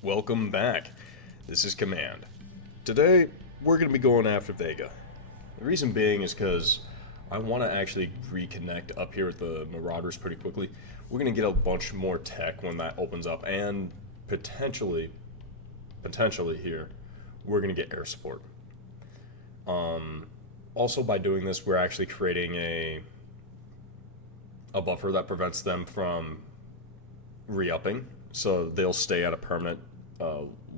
Welcome back. This is Command. Today, we're going to be going after Vega. The reason being is because I want to actually reconnect up here with the Marauders pretty quickly. We're going to get a bunch more tech when that opens up, and potentially here, we're going to get air support. Also, by doing this, we're actually creating a buffer that prevents them from re-upping, so they'll stay at a permanent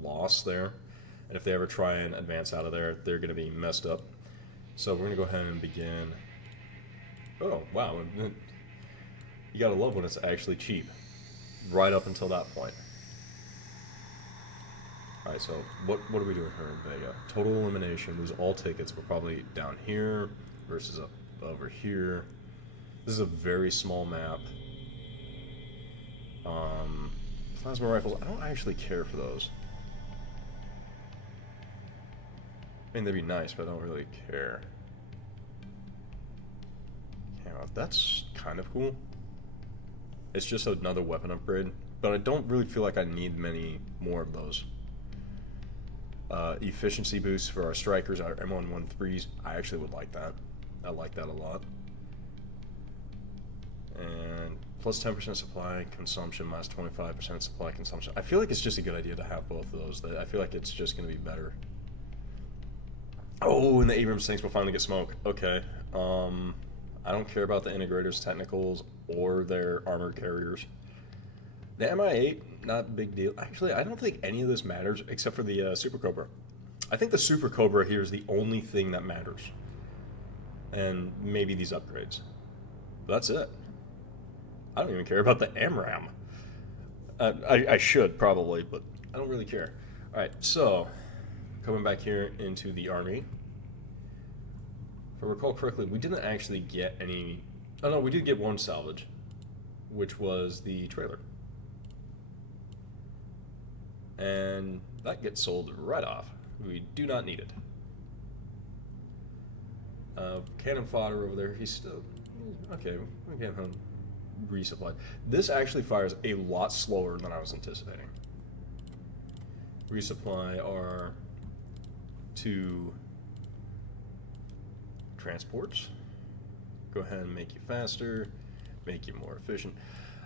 loss there. And if they ever try and advance out of there, they're going to be messed up. So we're going to go ahead and begin. Oh, wow. You gotta love when it's actually cheap. Right up until that point. Alright, so what are we doing here in Vega? Total elimination, lose all tickets. We're probably down here versus up over here. This is a very small map. Plasma rifles, I don't actually care for those. I mean, they'd be nice, but I don't really care. Yeah, that's kind of cool. It's just another weapon upgrade, but I don't really feel like I need many more of those. Efficiency boosts for our strikers, our M113s. I actually would like that. I like that a lot. And plus 10% supply consumption, minus 25% supply consumption. I feel like it's just a good idea to have both of those. I feel like it's just going to be better. Oh, and the Abrams tanks will finally get smoke. Okay. I don't care about the Integrators technicals or their armored carriers. The MI8, not a big deal. Actually, I don't think any of this matters except for the Super Cobra. I think the Super Cobra here is the only thing that matters. And maybe these upgrades. But that's it. I don't even care about the AMRAM. I should, probably, but I don't really care. Alright, so, coming back here into the army. If I recall correctly, we didn't actually get any... Oh no, we did get one salvage, which was the trailer. And that gets sold right off. We do not need it. Cannon fodder over there, he's still... Okay, we get him resupplied. This actually fires a lot slower than I was anticipating. Resupply our two transports. Go ahead and make you faster, make you more efficient.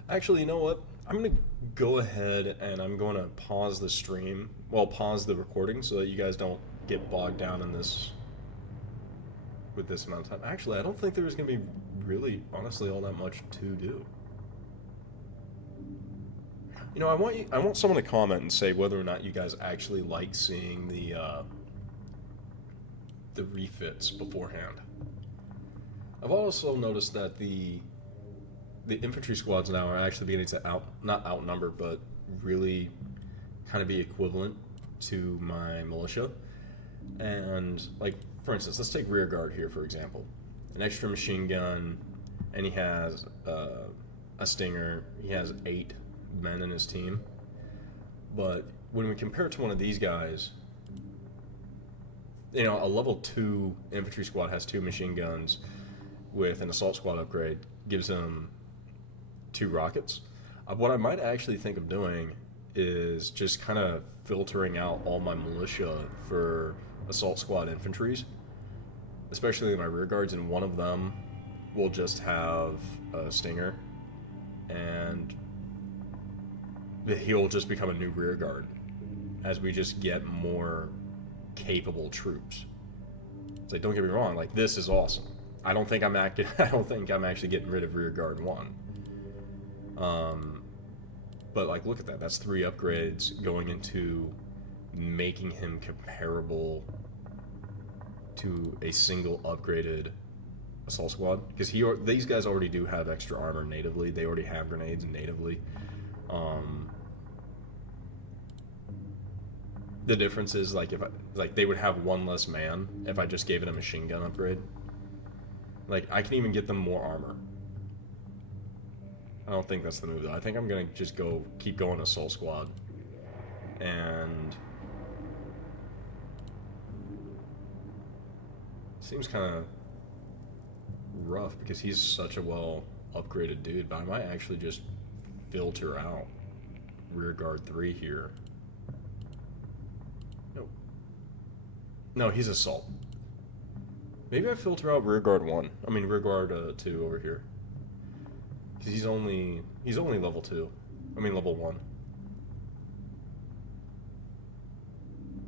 Actually, you know what? I'm going to go ahead and I'm going to pause the stream, well, pause the recording so that you guys don't get bogged down in this with this amount of time. Actually, I don't think there's going to be really, honestly, all that much to do. You know, I want someone to comment and say whether or not you guys actually like seeing the refits beforehand. I've also noticed that the infantry squads now are actually beginning to not outnumber, but really kind of be equivalent to my militia. And, like, for instance, let's take rear guard here, for example. An extra machine gun, and he has a stinger. He has 8 men in his team. But when we compare it to one of these guys, you know, a level 2 infantry squad has 2 machine guns with an assault squad upgrade, gives him 2 rockets. What I might actually think of doing is just kind of filtering out all my militia for assault squad infantries, especially my rear guards, and one of them will just have a stinger, and he'll just become a new rear guard as we just get more capable troops. It's like, don't get me wrong, like, this is awesome. I don't think I'm actually getting rid of rear guard 1. But, like, look at that. That's 3 upgrades going into making him comparable to a single upgraded assault squad. Because these guys already do have extra armor natively. They already have grenades natively. The difference is, like, they would have 1 less man if I just gave it a machine gun upgrade. Like, I can even get them more armor. I don't think that's the move, though. I think I'm gonna just keep going assault squad. And seems kind of rough because he's such a well upgraded dude, but I might actually just filter out rear guard 3 here No. No, he's assault. Maybe I filter out rear guard 1. I mean rear guard 2 over here. Because he's only level 2. I mean level 1.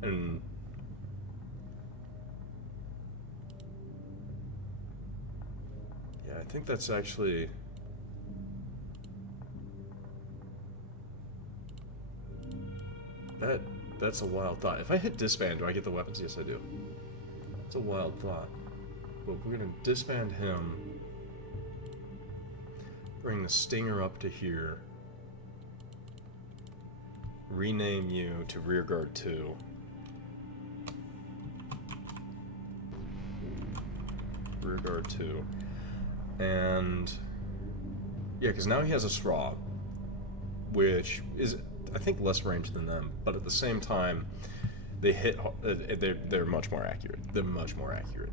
And yeah, I think that's actually that's a wild thought. If I hit disband, do I get the weapons? Yes, I do. It's a wild thought. But we're gonna disband him. Bring the Stinger up to here. Rename you to Rearguard 2. Rearguard 2. And yeah, because now he has a straw, which is, I think, less range than them, but at the same time, they hit. They're much more accurate. They're much more accurate.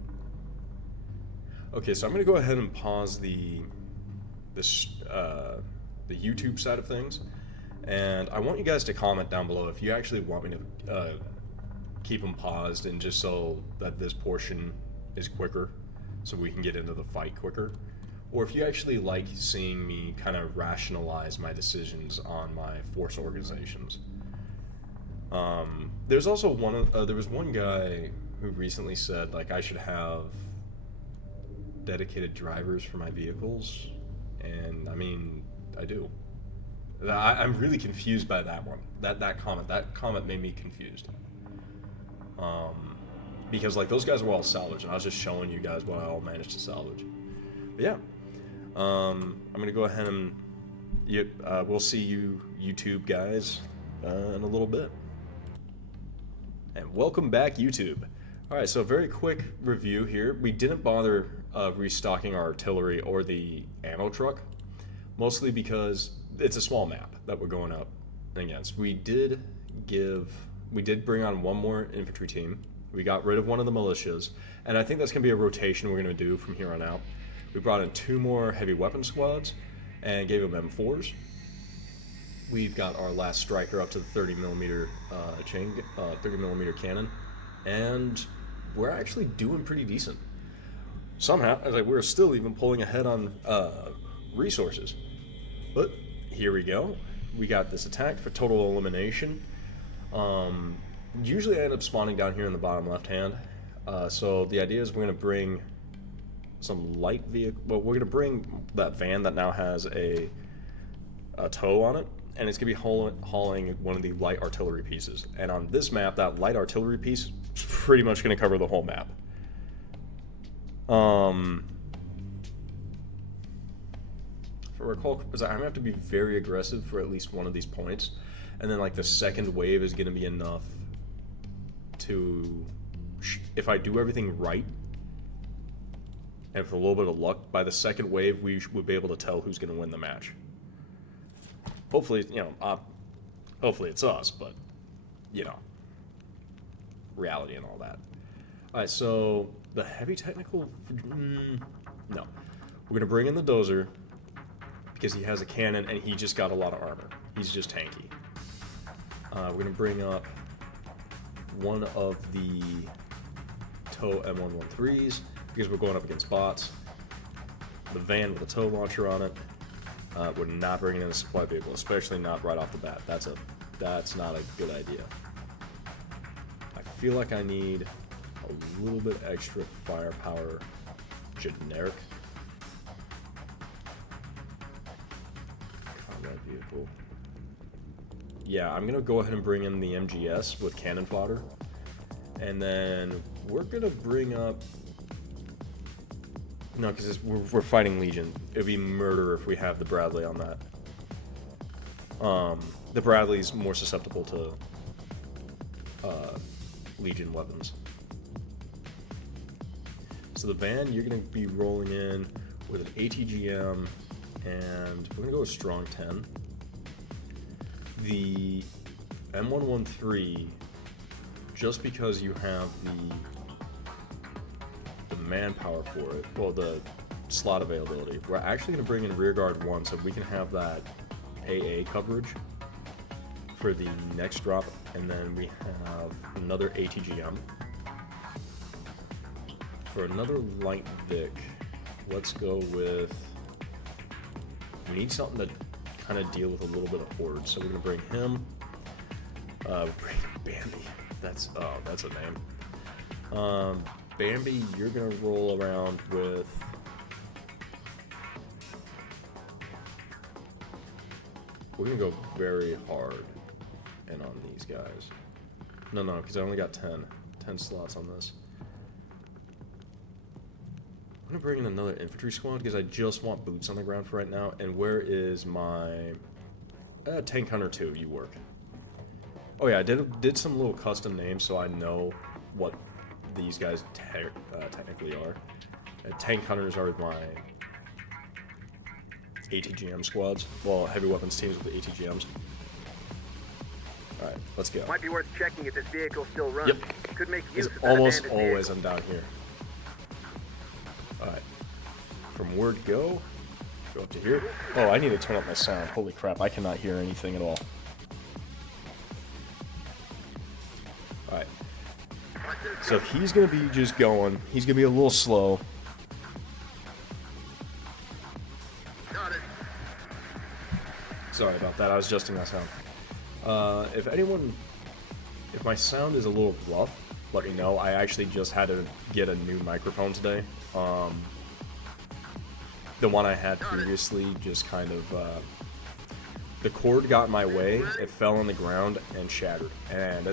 Okay, so I'm gonna go ahead and pause the YouTube side of things, and I want you guys to comment down below if you actually want me to keep them paused, and just so that this portion is quicker, so we can get into the fight quicker. Or if you actually like seeing me kind of rationalize my decisions on my force organizations. There's also there was one guy who recently said, like, I should have dedicated drivers for my vehicles, and I mean, I do. I'm really confused by that one. That comment made me confused. Because, like, those guys were all salvaged, and I was just showing you guys what I all managed to salvage. But yeah. I'm gonna go ahead and we'll see you YouTube guys in a little bit. And welcome back, YouTube. Alright, so a very quick review here. We didn't bother restocking our artillery or the ammo truck, mostly because it's a small map that we're going up against. We did bring on one more infantry team. We got rid of one of the militias, and I think that's gonna be a rotation we're gonna do from here on out. We brought in 2 more heavy weapon squads and gave them M4s. We've got our last striker up to the 30mm 30mm cannon, and we're actually doing pretty decent. Somehow, like, we're still even pulling ahead on resources. But here we go. We got this attack for total elimination. Usually I end up spawning down here in the bottom left hand. So the idea is we're going to bring some light vehicle. Well, we're gonna bring that van that now has a tow on it, and it's gonna be hauling one of the light artillery pieces. And on this map, that light artillery piece is pretty much gonna cover the whole map. If I recall, I'm gonna have to be very aggressive for at least one of these points, and then, like, the second wave is gonna be enough to, if I do everything right, and with a little bit of luck, by the second wave, we would be able to tell who's going to win the match. Hopefully, hopefully it's us, but, reality and all that. Alright, so the heavy technical, no. We're going to bring in the dozer, because he has a cannon, and he just got a lot of armor. He's just tanky. We're going to bring up one of the tow M113s, because we're going up against bots. The van with a tow launcher on it. We're not bringing in a supply vehicle, especially not right off the bat. That's not a good idea. I feel like I need a little bit extra firepower generic combat vehicle. Yeah, I'm gonna go ahead and bring in the MGS with cannon fodder, and then we're gonna bring up. No, because we're fighting Legion. It'd be murder if we have the Bradley on that. The Bradley's more susceptible to Legion weapons. So the van, you're going to be rolling in with an ATGM, and we're going to go with strong 10. The M113, just because you have the manpower for it, well, the slot availability, we're actually going to bring in rearguard 1 so we can have that AA coverage for the next drop, and then we have another ATGM. For another light Vic, let's go with... We need something to kind of deal with a little bit of horde, so we're going to bring him. Bring Bambi. That's a name. Bambi, you're going to roll around with... We're going to go very hard in on these guys. No, because I only got 10 slots on this. I'm going to bring in another infantry squad because I just want boots on the ground for right now. And where is my... tank hunter 2, you work. Oh yeah, I did some little custom names so I know what these guys technically are. Tank hunters are my ATGM squads. Well, heavy weapons teams with the ATGMs. Alright, let's go. Might be worth checking if this vehicle still runs. Yep. Could make use It's of that almost abandoned always vehicle. I'm down here. Alright. From word go up to here. Oh, I need to turn up my sound. Holy crap, I cannot hear anything at all. Alright. So he's going to be just going. He's going to be a little slow. Sorry about that, I was adjusting my sound. If my sound is a little rough, let me know. I actually just had to get a new microphone today. The one I had previously just kind of, the cord got in my way, it fell on the ground and shattered. And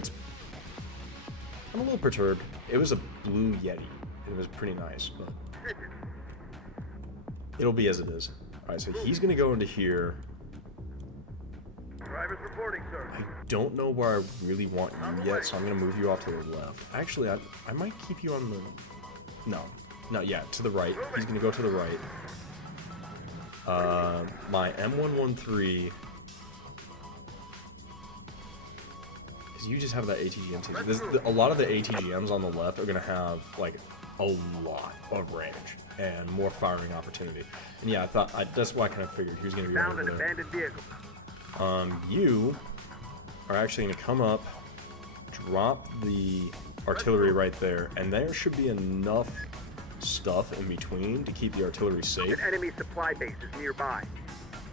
I'm a little perturbed. It was a blue Yeti. It was pretty nice, but it'll be as it is. Alright, so he's gonna go into here. Drivers reporting, sir. I don't know where I really want you yet, so I'm going to move you off to the left. Actually, I might keep you on the... No, yeah, to the right. He's going to go to the right. My M113... Because you just have that ATGM team. A lot of the ATGMs on the left are going to have, like, a lot of range and more firing opportunity. And yeah, that's why I kind of figured he was going to be Found over an there. abandoned vehicle. You are actually going to come up, drop the artillery right there, and there should be enough stuff in between to keep the artillery safe. An enemy supply base is nearby.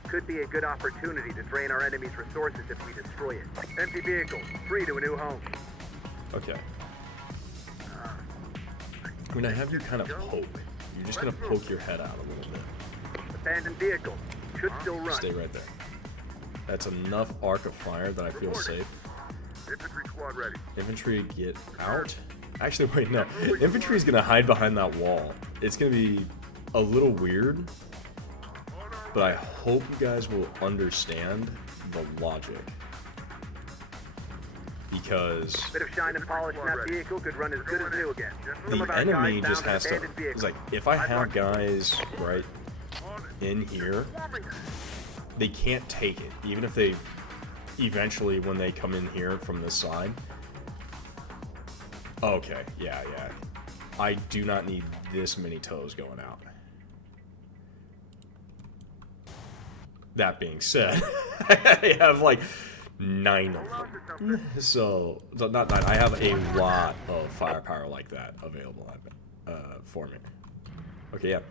Could be a good opportunity to drain our enemy's resources if we destroy it. Empty vehicle, free to a new home. Okay. I mean, I have you kind of poke. You're just going to poke your head out a little bit. Abandoned vehicle, should still run. Stay right there. That's enough arc of fire that I feel safe. Infantry squad ready. Infantry, get out. Actually, wait, no. Infantry is going to hide behind that wall. It's going to be a little weird, but I hope you guys will understand the logic. Because Bit of shine and polish in that vehicle could run as good as new again. Some the of our enemy guys just found has an to... abandoned vehicle. It's like, if I have guys right in here, they can't take it, even if they eventually, when they come in here from this side. Okay, yeah. I do not need this many toes going out. That being said, I have like 9 of them. So not 9, I have a lot of firepower like that available for me. Okay, yeah.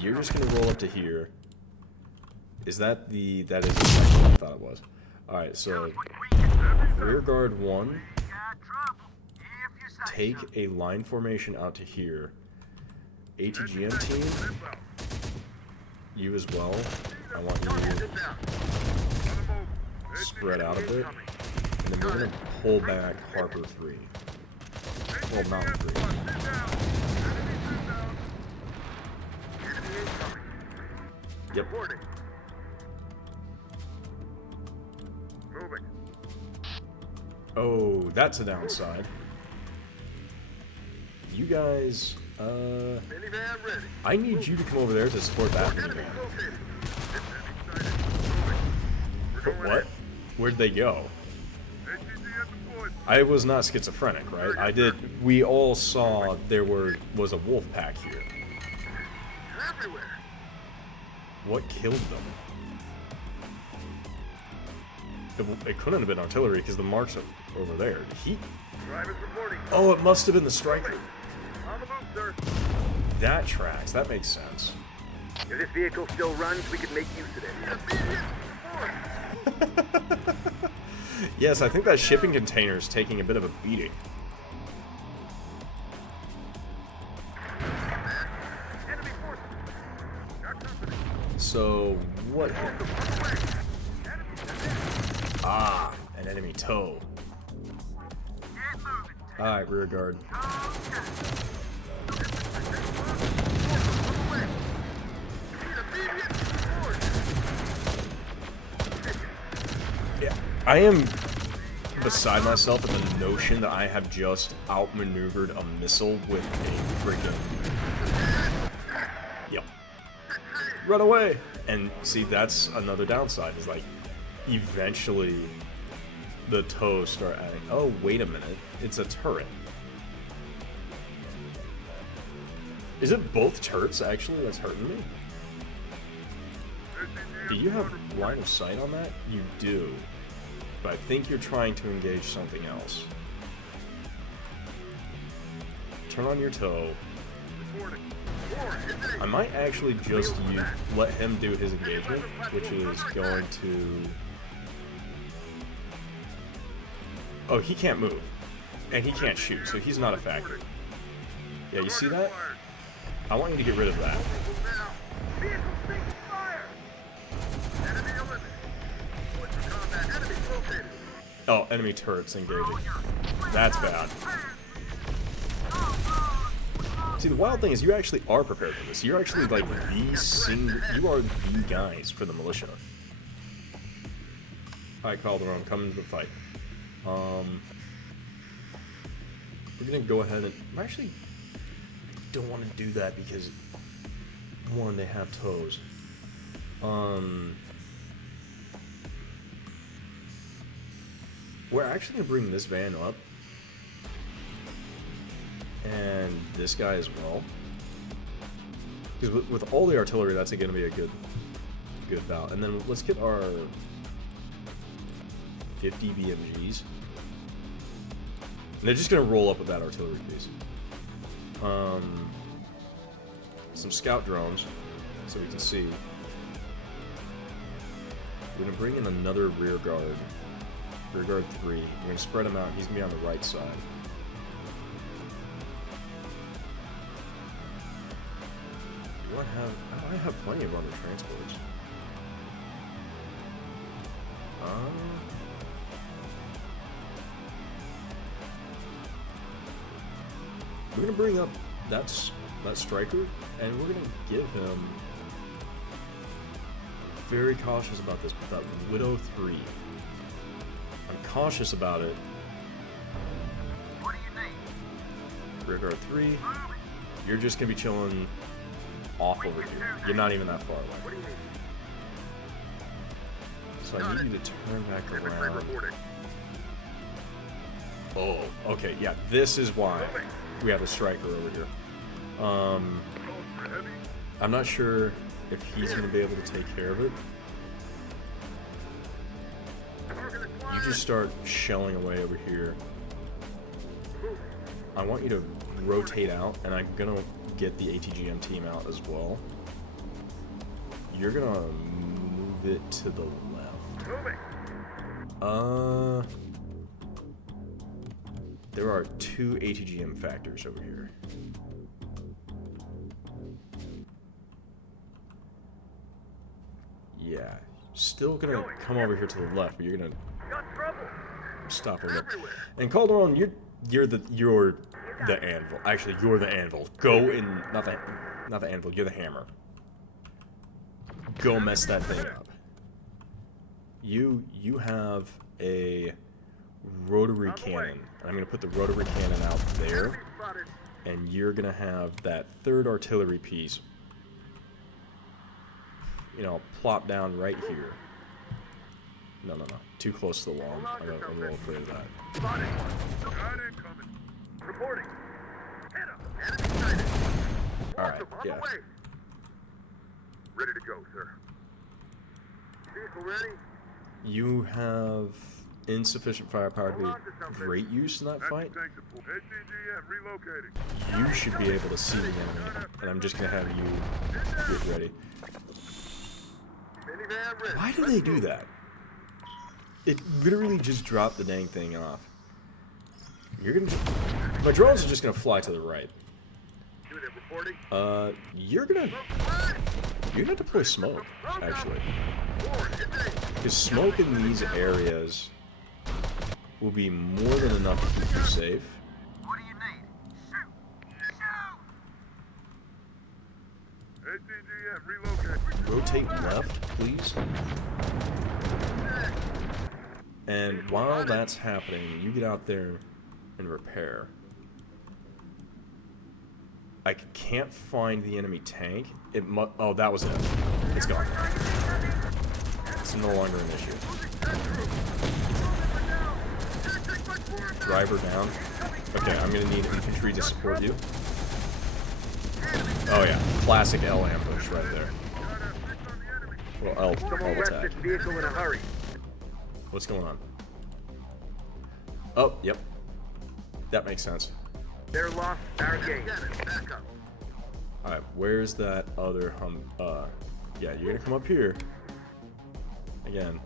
You're just gonna roll up to here. Is that that is exactly what I thought it was. Alright, so rear guard 1, take a line formation out to here. ATGM team, you as well. I want you to spread out a bit. And then we're gonna pull back Harper 3. Well, Mountain 3. Yep. Moving. Oh, that's a downside. You guys, Minivan ready. I need you to come over there to support that minivan. Located. What? Where'd they go? I was not schizophrenic, right? We all saw there was a wolf pack here. What killed them? It couldn't have been artillery because the marks are over there. Drivers reporting. Oh, it must have been the striker. On the move, sir. That tracks. That makes sense. If this vehicle still runs, we could make use of it. Yes, I think that shipping container is taking a bit of a beating. Enemy forces. Our company. So, what happened? Ah, an enemy tow. Alright, rear guard. Yeah, I am beside myself at the notion that I have just outmaneuvered a missile with a freaking... Yep. Run away! And see, that's another downside, is like, eventually the tows start adding... Oh, wait a minute. It's a turret. Is it both turrets, actually, that's hurting me? Do you have line of sight on that? You do. But I think you're trying to engage something else. Turn on your tow. I might actually just let him do his engagement, which is going to... Oh, he can't move. And he can't shoot, so he's not a factor. Yeah, you see that? I want you to get rid of that. Oh, enemy turrets engaging. That's bad. See, the wild thing is you actually are prepared for this. You're actually like you are the guys for the militia. Alright, Calderon, come into the fight. We're gonna go ahead and... Actually, I don't want to do that because, one, they have toes. We're actually gonna bring this van up. And this guy as well. Because with all the artillery, that's going to be a good bout. And then let's get our 50 BMGs. And they're just going to roll up with that artillery piece. Some scout drones, so we can see. We're going to bring in another rear guard. Rear guard 3. We're going to spread him out. He's going to be on the right side. I have plenty of other transports. We're gonna bring up that striker, and we're gonna give him... Very cautious about this, but that Widow 3. I'm cautious about it. What do you need? Rear guard 3. You're just gonna be chilling off over here. You're not even that far away. So I need you to turn back around. Oh, okay, yeah, this is why we have a striker over here. I'm not sure if he's going to be able to take care of it. You just start shelling away over here. I want you to rotate out, and I'm going to get the ATGM team out as well. You're gonna move it to the left. There are 2 ATGM factors over here. Yeah, still gonna come over here to the left, but you're gonna stop over there. And Calderon, you're the anvil. Actually, you're the anvil. Go in, not the anvil. You're the hammer. Go mess that thing up. You have a rotary cannon. And I'm gonna put the rotary cannon out there, and you're gonna have that 3rd artillery piece. You know, plop down right here. No. Too close to the wall. I'm a little afraid of that. Reporting. Alright, yeah. Ready to go, sir. Vehicle ready? You have insufficient firepower to be great use in that fight. You should be able to see the enemy, and I'm just gonna have you get ready. Why do they do that? It literally just dropped the dang thing off. You're gonna. My drones are just gonna fly to the right. You're gonna deploy smoke, actually. Because smoke in these areas will be more than enough to keep you safe. What do you need? Shoot! Rotate left, please. And while that's happening, you get out there and repair. I can't find the enemy tank. Oh, that was it. It's gone. It's no longer an issue. Driver down. Okay, I'm gonna need infantry to support you. Oh yeah, classic L ambush right there. Well, L attack. What's going on? Oh, yep. That makes sense. They're lost, our game. Alright, where's that other yeah, you're gonna come up here. Again.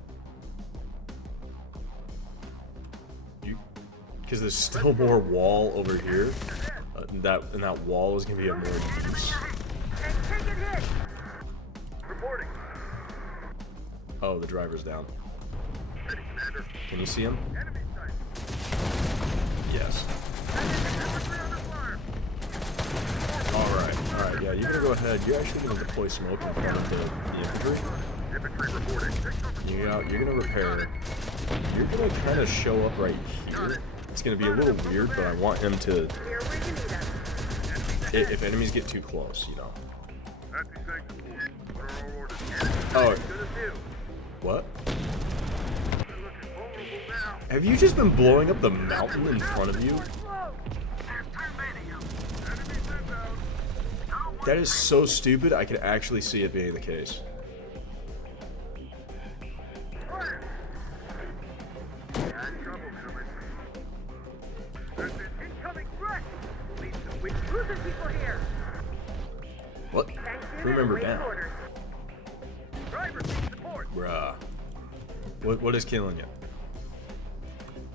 Because there's still more wall over here. And that wall is gonna be of more use. Oh, the driver's down. Can you see him? Yes. Alright, yeah, you're gonna go ahead. You're actually gonna deploy smoke in front of the infantry. You're gonna repair. You're gonna kind of show up right here. It's gonna be a little weird, but I want him to. If enemies get too close, you know. Oh. What? Have you just been blowing up the mountain in front of you? That is so stupid, I could actually see it being the case. What? Crew member down. Bruh. What is killing you?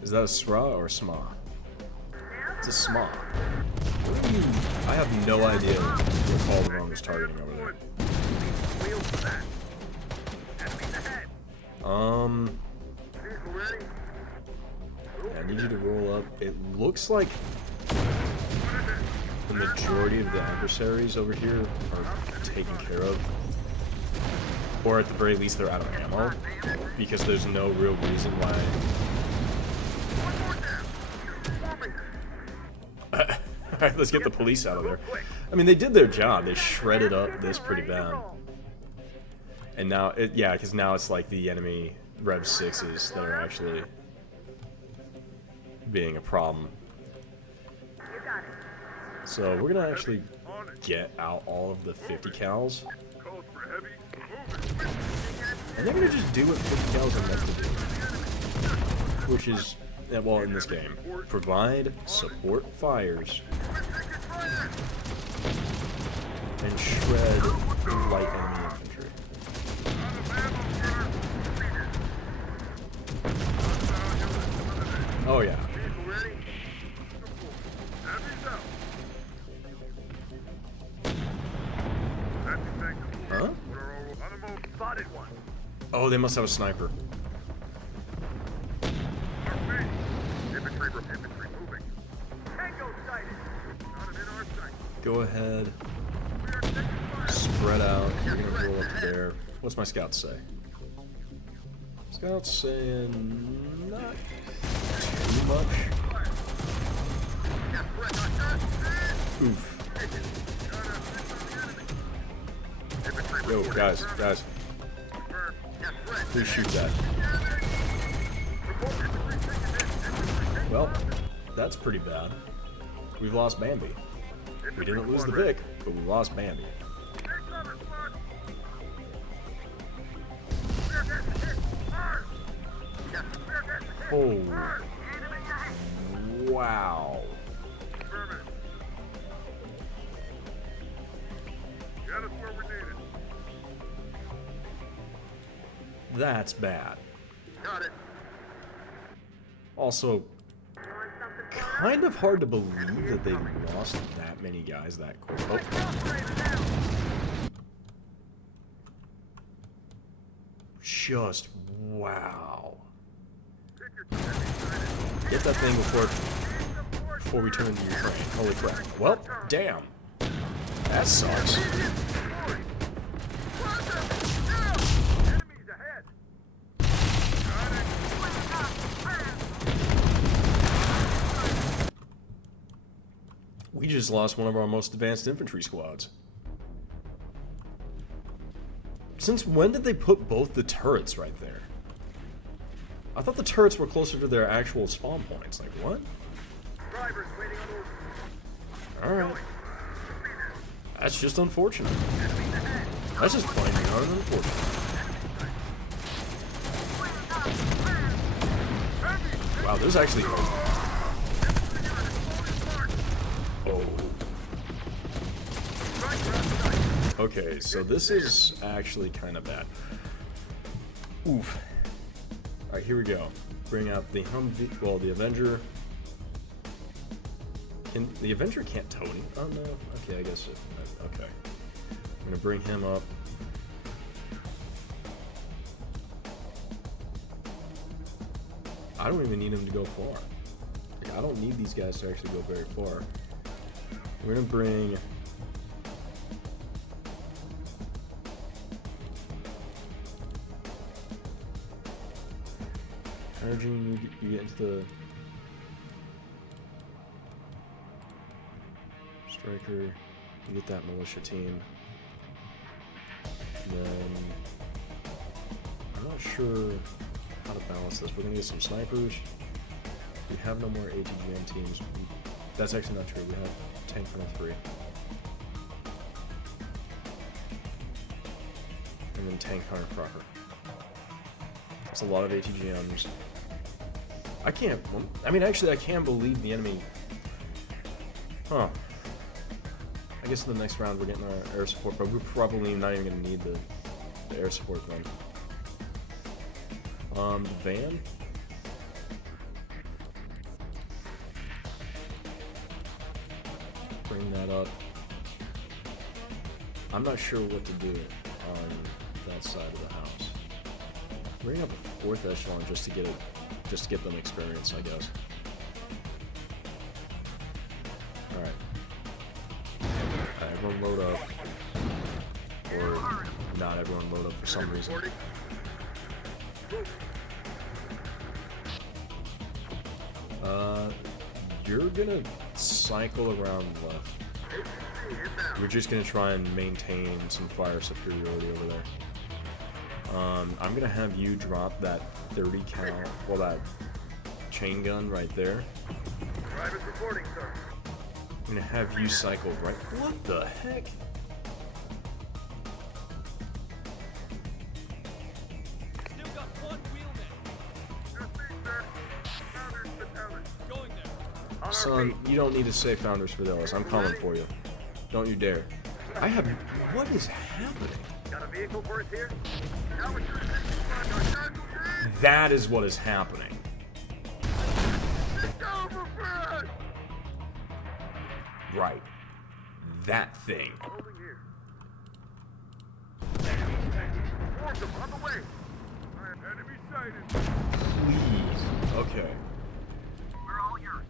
Is that a SRA or a SMA? It's a SMA. I have no idea what Calderon was targeting over there. I need you to roll up. It looks like the majority of the adversaries over here are taken care of. Or at the very least they're out of ammo. Because there's no real reason why... Alright, let's get the police out of there. I mean, they did their job. They shredded up this pretty bad. And now, yeah, because now it's like the enemy Rev 6s that are actually being a problem. So we're gonna actually get out all of the 50 cals. And they're gonna just do what 50 cals are meant to do. Which is, well, in this game, provide support fires and shred light enemy infantry. Oh yeah. Huh? Oh, they must have a sniper. Go ahead. Spread out. You're gonna roll up there. What's my scout say? Scout's saying not too much. Oof. Yo, guys. Please shoot that. Well, that's pretty bad. We've lost Bambi. We didn't lose the Vic, but we lost Bambi. Oh. Wow. Affirmative. Get us where we're needed. That's bad. Got it. Also, kind of hard to believe that they lost that many guys that quick. Oh. Just wow. Get that thing before we turn to Ukraine. Holy crap. Well, damn. That sucks. Enemies ahead. We just lost one of our most advanced infantry squads. Since when did they put both the turrets right there? I thought the turrets were closer to their actual spawn points. Like, what? Drivers waiting on orders. Alright. That's just unfortunate. That's just plain and unfortunate. Wow, there's actually... Oh. Okay, so this is actually kind of bad. Oof. Alright, here we go. Bring out the Humvee, well, the Avenger. The Avenger can't tow any. Oh no. Okay, I guess it. Okay. I'm gonna bring him up. I don't even need him to go far. Like, I don't need these guys to actually go very far. We're gonna bring. Energy, you get into the striker, you get that militia team. And then I'm not sure how to balance this. We're gonna get some snipers. We have no more ATGM teams. That's actually not true. We have tank hunter 3. And then tank hunter proper. That's a lot of ATGMs. I can't, I mean, actually, I can believe the enemy. Huh. I guess in the next round we're getting our air support, but we're probably not even going to need the air support then. The van. Bring that up. I'm not sure what to do on that side of the house. Bring up a 4th echelon just to get it. Just to get them experience, I guess. Alright. Everyone load up. Or not everyone load up for some reason. You're gonna cycle around left. You're just gonna try and maintain some fire superiority over there. I'm gonna have you drop that 30 cal, well, that chain gun right there. Drivers reporting, sir. I'm gonna have you cycle right. What the heck? Still got one wheelman. Just me, sir. Founders Battalion. Going there. On our Son, feet. you don't need to say Founders Fidelis. I'm coming for you. Don't you dare. I have. What is happening? Got a vehicle for us here? Now we're shooting That is what is happening. Right. That thing. Holding here. Force them on the way. Enemy sighted. Please. Okay. We're all yours.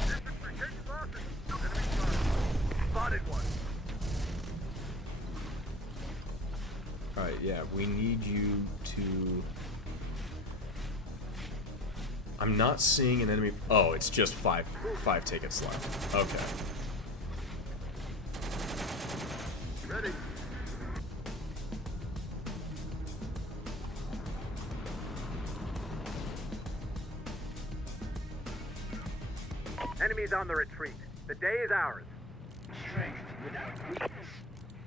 Infantry, taking losses. Enemy spotted one. Alright, yeah, we need you to... I'm not seeing an enemy... Oh, it's just five tickets left. Okay. Ready. Enemies on the retreat. The day is ours. Strength without weakness.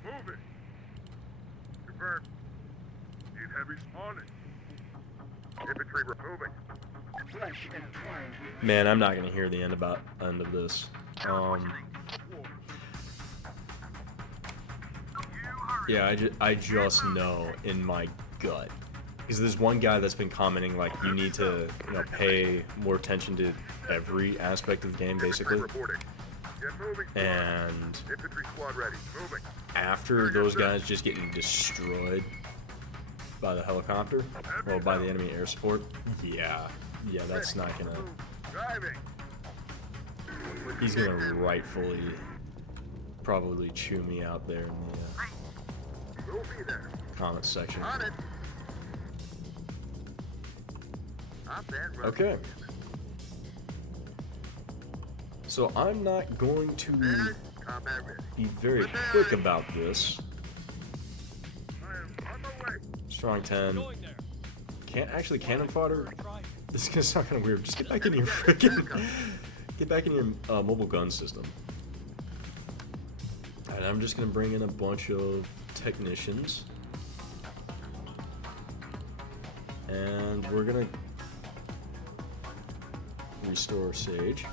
Move it. Heavy on it. Infantry moving. Man, I'm not gonna hear the end of this. Yeah, I just know in my gut, because there's one guy that's been commenting like you need to pay more attention to every aspect of the game basically. And after those guys just getting destroyed by the helicopter, well, by the enemy air support, yeah, that's not gonna. He's gonna rightfully probably chew me out there in the comment section. Okay. So I'm not going to be very quick about this. Strong 10. Cannon fodder. This is gonna sound kind of weird. Just get back in your freaking. Get back in your mobile gun system. And I'm just gonna bring in a bunch of technicians. And we're gonna restore Sage.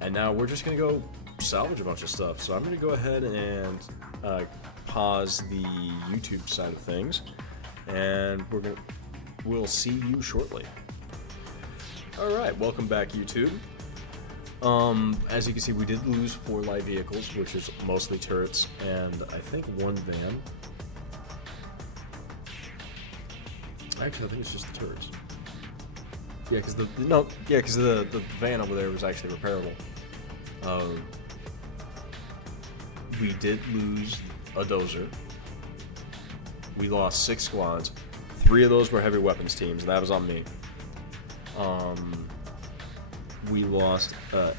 And now we're just gonna go salvage a bunch of stuff. So I'm gonna go ahead and pause the YouTube side of things, and we'll see you shortly. All right, welcome back, YouTube. As you can see, we did lose 4 light vehicles, which is mostly turrets, and I think 1 van. Actually, I think it's just the turrets. Yeah, because the van over there was actually repairable. We did lose a dozer. We lost 6 squads. 3 of those were heavy weapons teams, and that was on me. We lost a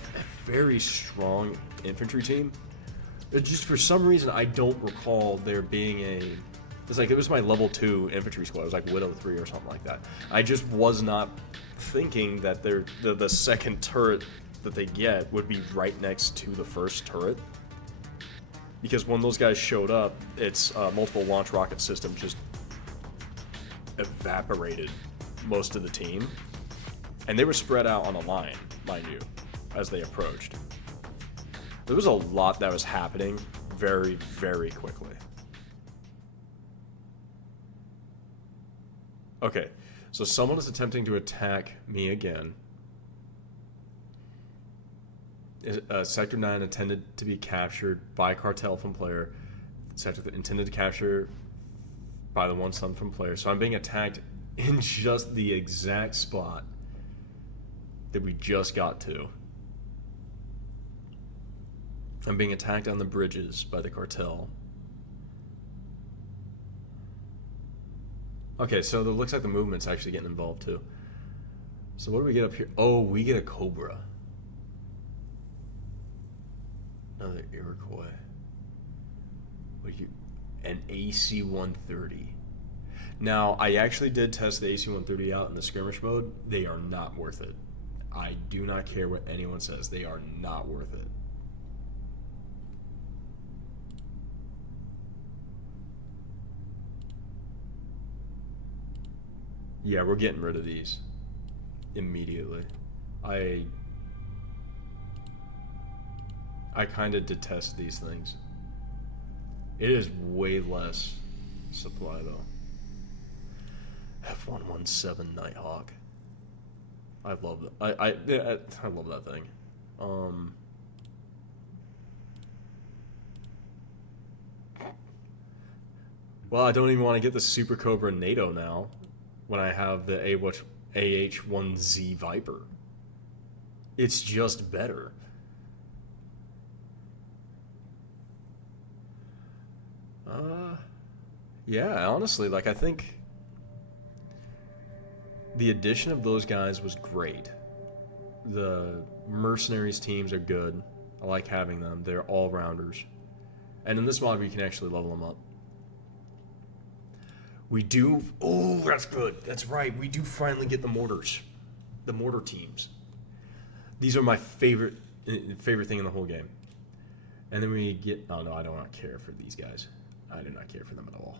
very strong infantry team. Just for some reason, I don't recall there being a. It's like it was my level 2 infantry squad. It was like Widow 3 or something like that. I just was not thinking that the second turret that they get would be right next to the first turret. Because when those guys showed up, its multiple launch rocket system just evaporated most of the team. And they were spread out on a line, mind you, as they approached. There was a lot that was happening very, very quickly. Okay, so someone is attempting to attack me again. Sector 9 intended to be captured by cartel from player. Sector intended to capture by the one stun from player. So I'm being attacked in just the exact spot that we just got to. I'm being attacked on the bridges by the cartel. Okay, so it looks like the movement's actually getting involved too. So what do we get up here? Oh, we get a Cobra. Another Iroquois. An AC-130. Now, I actually did test the AC-130 out in the skirmish mode. They are not worth it. I do not care what anyone says. They are not worth it. Yeah, we're getting rid of these immediately. I kind of detest these things. It is way less supply though. F-117 Nighthawk. I love that. I love that thing. Well, I don't even want to get the Super Cobra NATO now when I have the AH-1Z Viper. It's just better. Yeah, honestly, like, I think the addition of those guys was great. The mercenaries teams are good. I like having them. They're all-rounders. And in this mod, you can actually level them up. We do... Oh, that's good. That's right. We do finally get the mortars. The mortar teams. These are my favorite thing in the whole game. And then we get... Oh, no, I do not care for these guys. I do not care for them at all.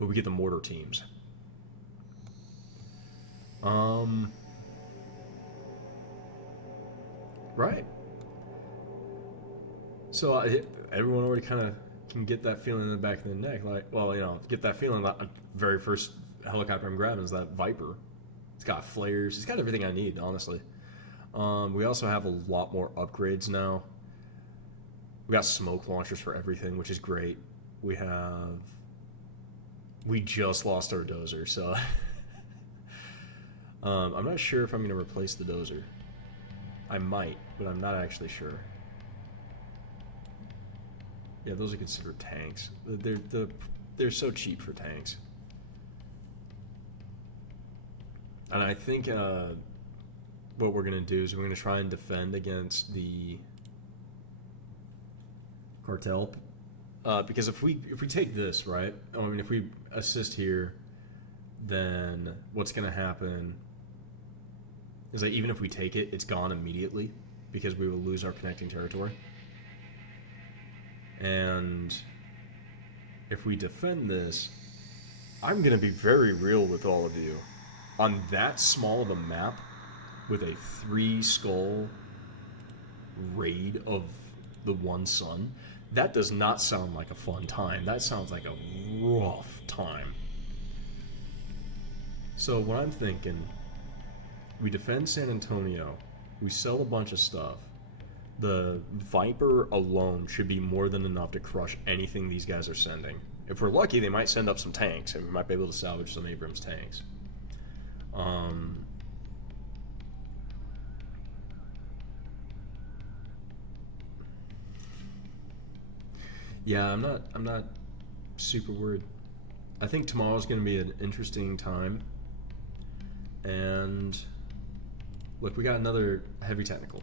but we get the mortar teams. Right. So everyone already kind of can get that feeling in the back of the neck, like, well, you know, get that feeling that very first helicopter I'm grabbing is that Viper. It's got flares. It's got everything I need, honestly. We also have a lot more upgrades now. We got smoke launchers for everything, which is great. We just lost our dozer, so I'm not sure if I'm going to replace the dozer. I might, but I'm not actually sure. Yeah, those are considered tanks. They're so cheap for tanks. And I think what we're going to do is we're going to try and defend against the cartel. Because if we take this, right? I mean, if we assist here, then what's going to happen is that even if we take it, it's gone immediately because we will lose our connecting territory. And if we defend this, I'm going to be very real with all of you. On that small of a map, with a 3-skull raid of the one sun, that does not sound like a fun time. That sounds like a rough time. So what I'm thinking, we defend San Antonio, we sell a bunch of stuff. The Viper alone should be more than enough to crush anything these guys are sending. If we're lucky, they might send up some tanks, and we might be able to salvage some Abrams tanks. Yeah, I'm not super worried. I think tomorrow's going to be an interesting time. And look, we got another heavy technical.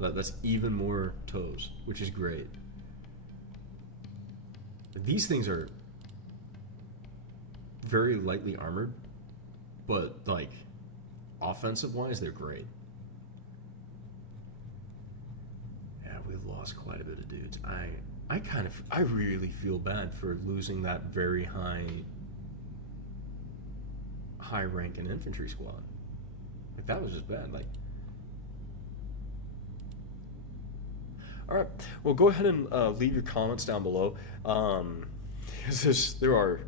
That's even more toes, which is great. These things are very lightly armored, but like offensive wise, they're great. Yeah, we lost quite a bit of dudes. I really feel bad for losing that very high ranking infantry squad. Like, that was just bad. Like, all right, well, go ahead and leave your comments down below. There are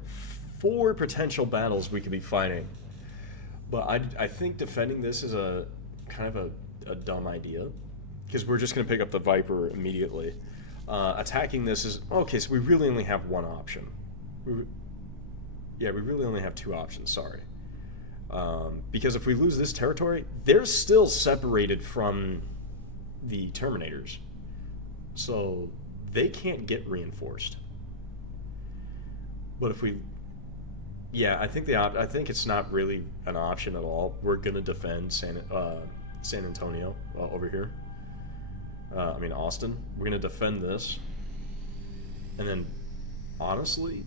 4 potential battles we could be fighting, but I think defending this is a kind of a dumb idea, because we're just going to pick up the Viper immediately. Attacking this is okay. So we really only have one option. We really only have 2 options. Sorry. Because if we lose this territory, they're still separated from the Terminators, so they can't get reinforced. But if we, I think it's not really an option at all. We're gonna defend San Antonio over here. Austin. We're gonna defend this, and then honestly,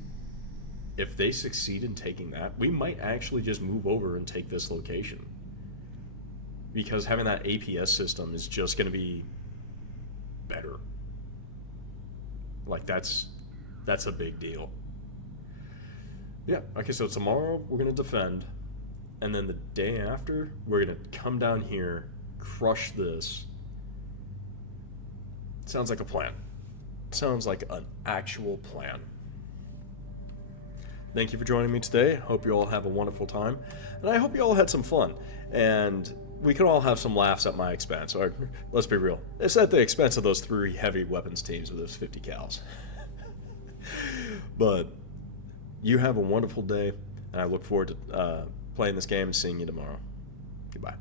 if they succeed in taking that, we might actually just move over and take this location. Because having that APS system is just going to be better. Like, that's a big deal. Yeah, okay, so tomorrow we're going to defend. And then the day after, we're going to come down here, crush this. Sounds like a plan. Sounds like an actual plan. Thank you for joining me today. Hope you all have a wonderful time. And I hope you all had some fun. And we could all have some laughs at my expense. Or, let's be real, it's at the expense of those 3 heavy weapons teams with those 50 cals. But you have a wonderful day, and I look forward to playing this game and seeing you tomorrow. Goodbye.